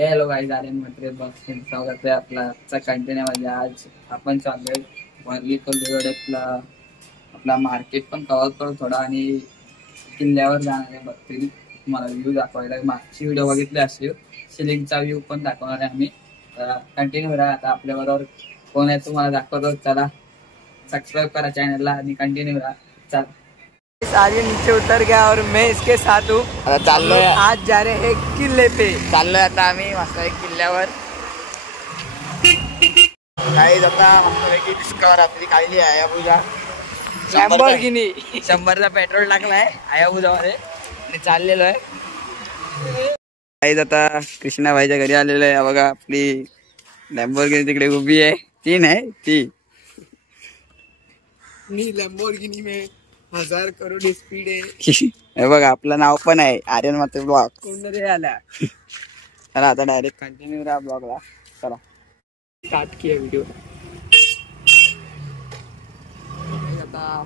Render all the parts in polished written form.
Hello guys, Aryan म्हटले बॉक्सिंग स्वागत आहे आपला आजचा कंटेनर मध्ये. आज आपण चाललोय वरली कोल्हापूरला. आपला मार्केट पण कव्हर करू थोडा आणि किल्ल्यावर जाणार आहे बघतील तुम्हाला व्ह्यू दाखवायला. मागची व्हिडिओ बघितली असेल, शिलिंगचा व्ह्यू पण दाखवणार आहे आम्ही. कंटिन्यू राहा. आता आपल्या बरोबर कोण आहे तुम्हाला दाखवतो. चला सब्सक्राइब करा चॅनलला आणि कंटिन्यू राहा. चला. आर्यन नीचे उतर गया और मैं इसके साथ हूँ. आज जा रहे हैं किले पे. चाललोय आता आम्ही मस्त एक किल्ल्यावर. काही आता मस्तपैकी डिस्कवर आपली काढली आहे पूजा. लॅम्बोर्गिनी 100चा पेट्रोल टाकलाय आयाबुजामध्ये आणि चाललेलो आहे. काही आता कृष्णाबाईच्या घरी आलेलो आहे. बघा आपली लॅम्बोर्गिनी तिकडे उभी आहे. ती नाही ती. मी लॅम्बोर्गिनी में 1000 करोड स्पीड आहे. हे बघा आपलं नाव पण आहे आर्यन मात्र ब्लॉग. कोण रे आला. चला आता डायरेक्ट कंटिन्यू राहा ब्लॉगला. चला स्टार्ट किया व्हिडिओ. आता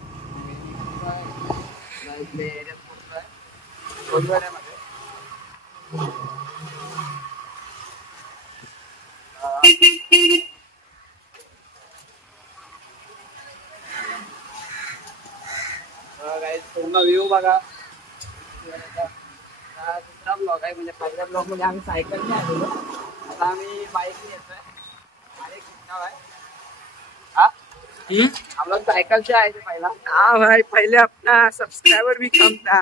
पूर्ण व्ह्यू बघा. दुसरा ब्लॉग आहे, म्हणजे पहिल्या ब्लॉग मध्ये आम्ही सायकलने आलेलो. आता आम्ही बाईकने येतोय. अरे नाव आहे हम लोग साइकिल से आए थे पहला. हाँ भाई, पहले अपना सब्सक्राइबर भी कम था.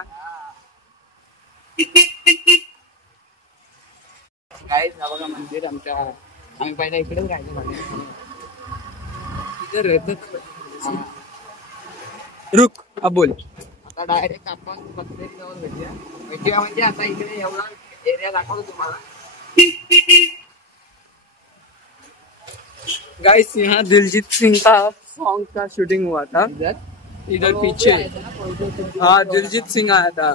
गाइस हा बघा मंदिर आमच्या. आम्ही पहिला इकडेच राहायचो मध्ये. इधर रहता. रुक अब बोल. आता डायरेक्ट आपण बघतेच जाऊन भेटूया. म्हणजे आता इकडे एवढा एरिया दाखवतो तुम्हाला. गाइस यहाँ दिलजीत सिंह का सॉन्ग का शूटिंग हुआ था. इधर पीछे. हाँ, दिलजीत सिंह आया था.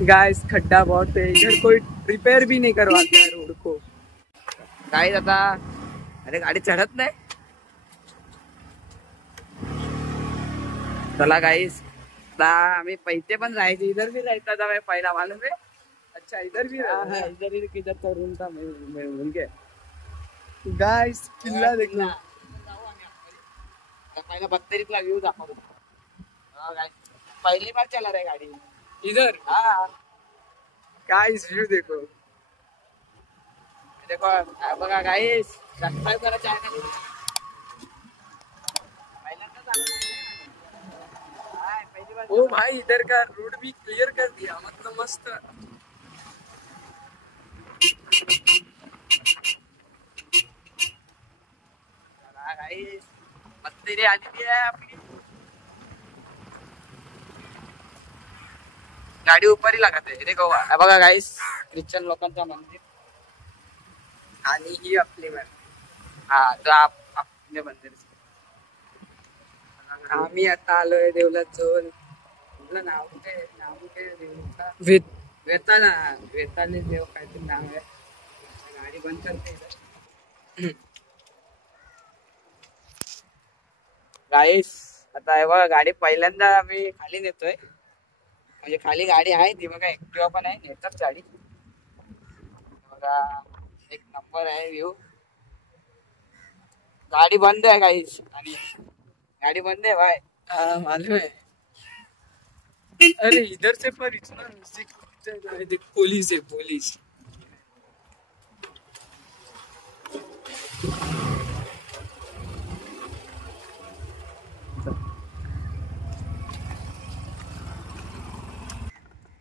गाइस खड्डा बहुत है इधर. कोई रिपेयर भी नहीं करवाता है रोड को. गाइस आता अरे गाडी चढत नाही. चला गाइस आता आम्ही पैसे पण राहायचे. इधर भी रहता था मैं पहिला मालूम है. अच्छा इधर भी रहा है. इधर तो रूम था मैं भूल गया. गाइस किल्ला देखना. पहिला 32ला व्ह्यू दाखवतो. पहली बार चला रहा है गाड़ी इधर. हाँ गाइस व्यू देखो. देखो बघा गाइस, सब्सक्राइब करा चॅनल. ओ भाई इधर का रोड भी क्लियर कर दिया. मतलब मस्त. गाइस मंदिर आलेली आहे आपली. गाडी उपरी लागत आहे. देखो बघा गाइस, ख्रिश्चन लोकांचा मंदिर. आणि ही आपली मॅम. हा तो आपले मंदिर. आम्ही आता आलोय देवलात जवळ. नाव काय देवचा. वेताले देव काहीतरी नाव आहे. गाडी बंद करते गाईस. आता हे बघा गाडी पहिल्यांदा आम्ही खाली नेतोय. म्हणजे खाली गाडी आहे ती बघा, एक्टिवा पण आहे. नेतात गाडी बघा. एक नंबर आहे व्ह्यू. गाडी बंद आहे गाईस. आणि गाडी बंद आहे भाई. हाँ मालूम है. अरे इधर से पर इतना म्यूजिक. देख पुलिस है पुलिस.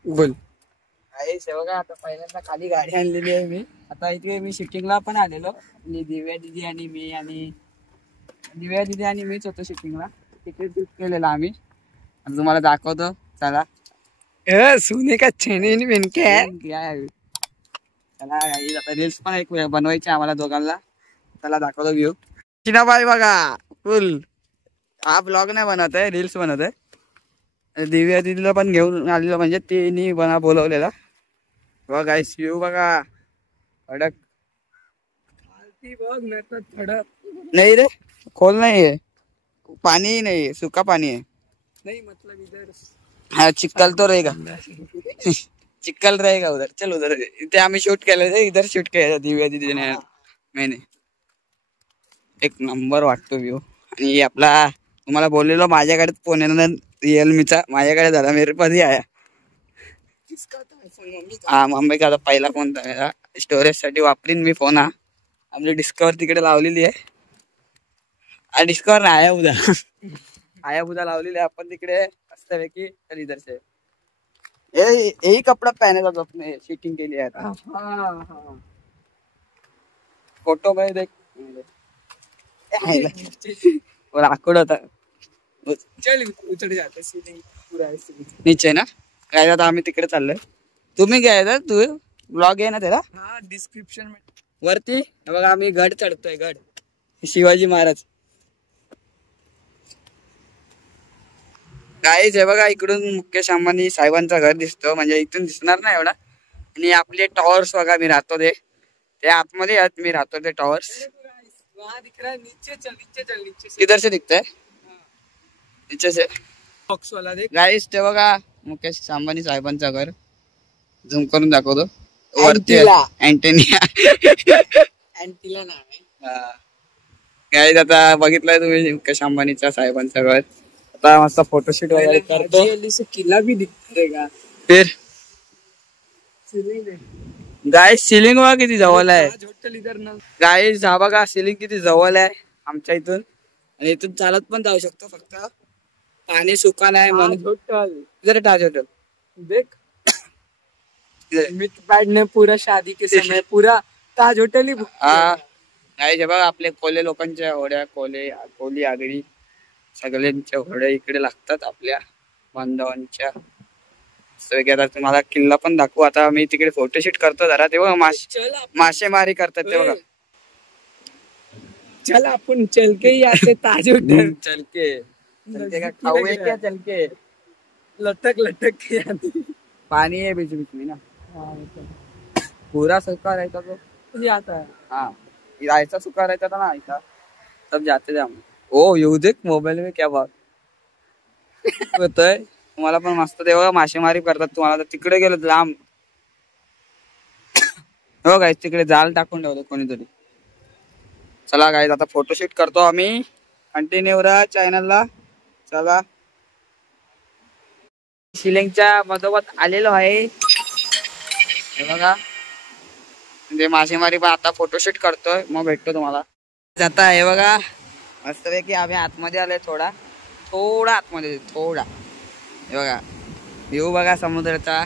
बोल. गाईस हे बघा आता पहिल्यांदा खाली गाडी आणलेली आहे मी. आता इथे मी शूटिंगला पण आलेलो. दिव्या दिदी आणि मी. आणि दिव्या दिदी आणि मीच होतो शूटिंगला. तिकीट बुक केलेला आम्ही. आणि तुम्हाला दाखवतो. चला सोने का छेने मिनके है. चला आता रील्स पण एक बनवायची आम्हाला दोघांना. चला दाखवतो व्ह्यू. चिनाबाई बघा फुल. हा ब्लॉग नाही बनवत आहे, रील्स बनवत आहे. दिव्या दिदीला पण घेऊन आलेलो, म्हणजे तिने बोलवलेला. बघा गाईस व्ह्यू बघा. कडक वरती बघ ना तर थडक नहीं रे, खोल नहीं है, पानी ही नहीं है, सूखा पानी है। नहीं मतलब इधर हाँ चिक्कल तो रहेगा चिक्कल रहेगा उधर, चल उधर इथे आम्ही शूट केलं थे, इधर शूट केलं दिव्या दीदीने मैंने। एक नंबर वाटतो व्ह्यू। आणि आपला तुम्हाला बोललेलो माझ्याकडे फोन आहे रिअलमीचा, माझ्याकडे झाला मेरे पास ही आया। हा मम्मी का पहिला फोन था, स्टोरेज साठी वापरीन मी फोन हा। आपली डिस्कवर तिकडे लावलेली आहे, डिस्कवर ना आया उद्या आया उद्या लावलेली आहे आपण तिकडे मस्तपैकी। तर इधर से यही कपड़ा पहने था अपने शूटिंग के लिए आता। फोटो में देख और आकुड़ होता चल उचल जाते सीलिंग पूरा नीचे ना। काय आता आम्ही तिकडे चाललोय, तुम्ही काय तर तू ब्लॉग आहे ना त्याला? हाँ डिस्क्रिप्शन में वरती हे बघा आम्ही गड चढतोय, गड शिवाजी महाराज। गाईज हे बघा इकडून मुकेश अंबानी साहेबांचा घर दिसतो, म्हणजे इथून दिसणार नाही एवढा। आणि आपले टॉवर्स बघा, मी राहतो ते आतमध्ये आहेत, मी राहतो ते टॉवर्स। वहाँ दिख रहा है, नीचे चल नीचे से। किधर से दिखता है? नीचे से बॉक्स वाला देख। गाईज ते बघा मुकेश अंबानी साहेबांचा घर, झूम करून दाखवतो वरती अँटेनिया अँटिला नाव आहे। गाईज आता बघितलंय तुम्ही मुकेश अंबानीच्या साहेबांचं घर। आता मस्त फोटोशूट वगैरे करतो। से किला भी दिखेगा फिर सीलिंग गाईज सिलिंग बघा किती जवळ आहे। होटल इधर ना गाईज हा बघा सिलिंग किती जवळ आहे आमच्या इथून, आणि इथून चालत पण जाऊ शकतो, फक्त पाणी सुका नाही म्हणून। होटल इधर ताज होटल देख, मित पैड ने पूरा शादी के समय पूरा ताज होटल ही बुक हा गाईज बघा आपले कोले लोकांच्या होड्या, कोली आगरी सगळ्यांच्या होड्या इकडे लागतात आपल्या बांधवांच्या। आता तुम्हाला किल्ला पण दाखवू। आता मी तिकडे फोटोशूट करतो जरा, ते बघा मासेमारी करतात ते बघा। चल अपन चल के ही आते ताज होटल। चल के का खाऊ है क्या? चल के लटक के आते। पानी है बीच बीच में ना, पूरा सूखा रहता तो ये आता है। हाँ ऐसा सूखा रहता था ना ऐसा, तब जाते थे हम। ओ येऊ देख मोबाईल में क्या बात होतंय। तुम्हाला पण मस्त तेव्हा मासेमारी करतात, तुम्हाला तर तिकडे गेलो लांब हो गाईज, तिकडे जाल टाकून ठेवलं कोणीतरी। चला गाईज आता फोटोशूट करतो आम्ही, कंटिन्यू राहा चॅनलला। चला शिलिंगच्या मधोमध आलेलो आहे, हे बघा म्हणजे मासेमारी पण आता फोटोशूट करतोय, मग भेटतो तुम्हाला। आता हे बघा मस्तपैकी आम्ही आतमध्ये आलोय, थोडा आतमध्ये थोडा। हे बघा व्ह्यू बघा समुद्राचा,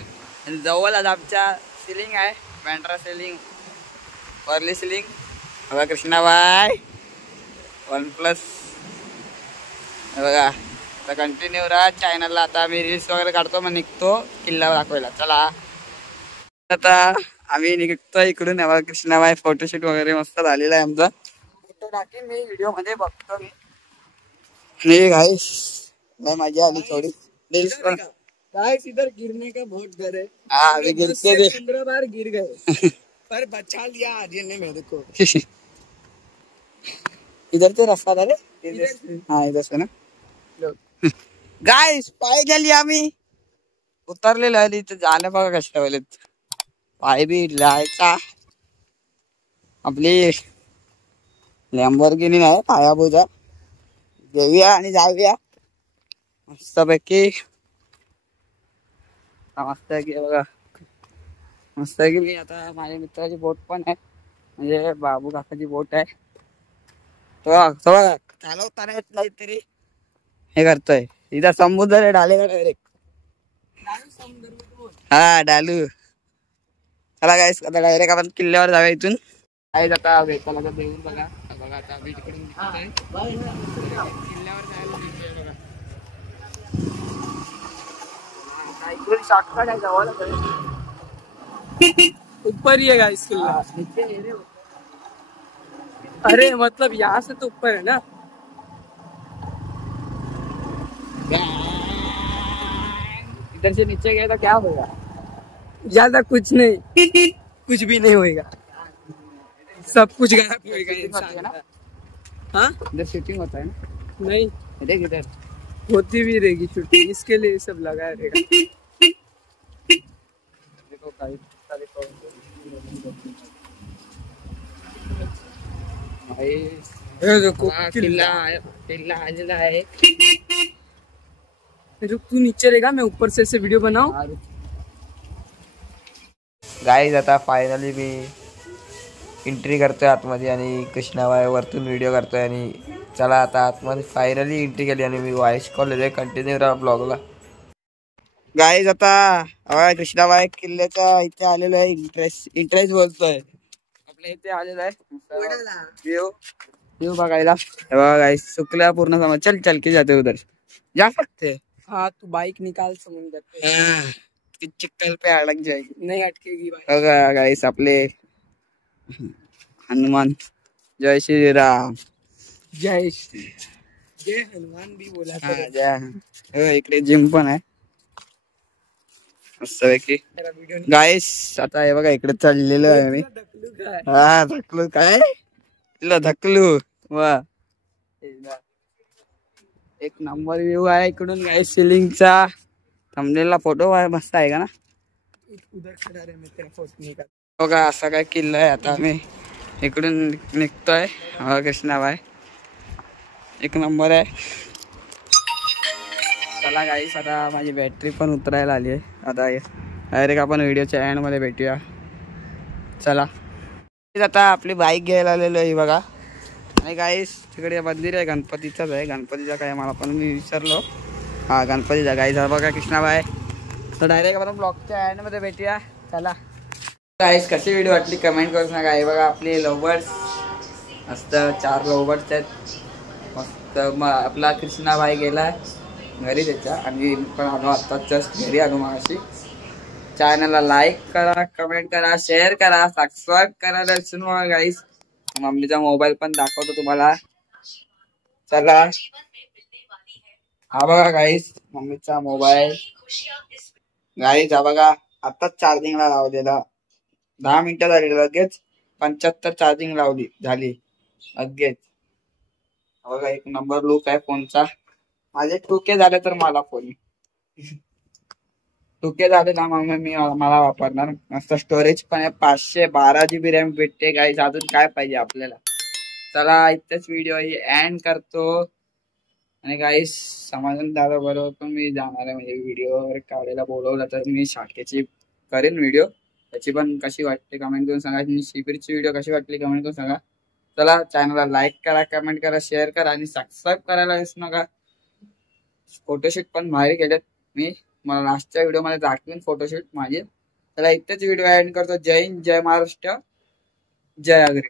जवळच आमच्या सिलिंग आहे, बँड्रा सिलिंग, वर्ली सिलिंग। बघा कृष्णाबाई OnePlus, हे बघा आता कंटिन्यू राहा चॅनलला। आता आम्ही रील्स वगैरे काढतो, मग निघतो किल्ला दाखवायला। चला आता आम्ही निघतो इकडून। हे बघा कृष्णाबाई फोटोशूट वगैरे मस्त झालेला आहे आमचा, फोटो टाकेन मी व्हिडिओ मध्ये, बघतो मी। गाईस मजा आली थोड़ी, रील्स पण। गाइस इधर गिरने का बहुत डर है। हाँ अभी गिरते थे 15 बार गिर गए पर बचा लिया आर्यन ने मेरे को। इधर से रास्ता था रे, हाँ इधर से ना। गाइस फायनली आम्ही उतरलेलो आहे, इथे जाणे बघा कशा ठेवलेत, पाय बी लायचा। आपली लॅम्बोर्गिनी नाही, हायाबुसा घेऊया आणि जाऊया मस्तपैकी। मस्त आहे की बघा, मस्त आहे की। मी आता माझ्या मित्राची बोट पण आहे, म्हणजे बाबू काकाची बोट आहे, तो बघा चालवताना येत नाही तरी हे करतोय। इथं समुद्र आहे, डालेगा डायरेक्ट, हा डालू। चला गाईस आता डायरेक्ट आपण किल्ल्यावर जाऊया इथून। गाईस आता भेटायला देऊन बघा, बघा आता आम्ही तिकडून किल्ल्यावर जायला निघतोय बघा। इकडून शॉर्टकट आहे, जवळच आहे। ऊपर ही है गाइस किला। अरे मतलब यहाँ से तो ऊपर है ना। इधर से नीचे गए तो क्या होगा? ज्यादा कुछ नहीं कुछ भी नहीं होएगा। सब कुछ गायब होएगा इंसान का। हाँ इधर शूटिंग होता है ना? नहीं देख इधर होती भी रहेगी शूटिंग, इसके लिए सब लगाया रहेगा। देखो गाइस सारे भाई ये देखो किला किला आलेला आहे। रुक तू नीचे रहेगा, मैं ऊपर से वीडियो बनाऊं। गाईज आता फायनली मी एंट्री करतोय आतमध्ये आणि कृष्णाबाई वरतून व्हिडिओ करतोय आणि चला आता आतमध्ये फायनली एंट्री केली आणि मी वॉइस कॉल देतोय कंटिन्यू राहा ब्लॉगला। गाईज आता कृष्णाबाई किल्ल्याच्या इथे आलेलो आहे, इंटरेस्ट बोलतोय आपल्या इथे आलेलो आहे व्यू बघायला। बघा गाईज सुकल्या पूर्ण समज चल चल के जाते उधर जा सकते। हाँ तू बाइक निकाल समुद्र पे, चिक्कल पे अडक जाएगी। नहीं अटकेगी बाइक। बघा गाईस आपले हनुमान जय श्री राम। जय श्री जय हनुमान भी बोला हा, जय इकडे जिम पण आहे मस्त पैकी। गाईस आता हे बघा इकडे चाललेलो आहे मी। हा धकलू काय तिला धकलू वा एक नंबर व्ह्यू आहे इकडून गाईस सिलिंगचा। थंबनेलला फोटो मस्त आहे का ना? उधर खड़ा रहे, मैं तेरा फोटो निकाल। बघा असा काय किल्ला आहे। आता आम्ही इकडून निघतोय कृष्णाबाई एक नंबर आहे। चला गाईस आता माझी बॅटरी पण उतरायला आली आहे। आता डायरेक्ट आपण व्हिडिओच्या एंड मध्ये भेटूया। चला आता आपली बाईक घ्यायला आलेलो आहे बघा। आणि गाईस तिकडे मंदिर आहे गणपतीचाच आहे, गणपतीचा काय मला पण मी विसरलो। हा गणपतीचा गाईस बघा कृष्णाबाई। तर डायरेक्ट आपण ब्लॉगच्या एंड मध्ये भेटूया। चला गाईस कशी व्हिडिओ वाटली कमेंट करून सांगा। हे बघा आपले लव्हबर्ड्स मस्त 4 लव्हबर्ड्स आहेत मस्त। मग आपला कृष्णाबाई गेलाय घरी त्याच्या आणि पण आलो आता जस्ट घरी आलो मगाशी। चॅनलला लाईक करा, कमेंट करा, शेअर करा, सबस्क्राईब करा विसरू नका गाईस। मम्मीचा मोबाईल पण दाखवतो तुम्हाला। चला हा बघा गाईस मम्मीचा मोबाईल गाईस हा बघा आताच चार्जिंगला लावलेला 10 मिनिटं झाली लगेच 75 चार्जिंग लावली झाली लगेच। बघा एक नंबर लुक आहे फोनचा। माझे 2K झाले तर मला फोन 2K झाले ना मग मी मला वापरणार। मस्त स्टोरेज पण आहे 512 GB रॅम भेटते गाईस। अजून काय पाहिजे आपल्याला? चला इथेच व्हिडिओ एंड करतो। आणि गाईस समाधान दादा बरोबर पण मी जाणार आहे म्हणजे व्हिडिओ वगैरे काढायला बोलवलं तर मी शाखेची करेन व्हिडिओ। त्याची पण कशी वाटते कमेंट करून सांगा। शिबिरची व्हिडिओ कशी वाटली कमेंट करून सांगा। चला चॅनलला लाईक करा, कमेंट करा, शेअर करा आणि सबस्क्राईब करायला विसरू नका। फोटोशूट पण बाहेर केलेत मी, मला लास्टच्या व्हिडिओ मध्ये दाखवेन फोटोशूट माझे। चला इथेच व्हिडिओ एंड करतो। जय हिंद, जय महाराष्ट्र, जय आगरी।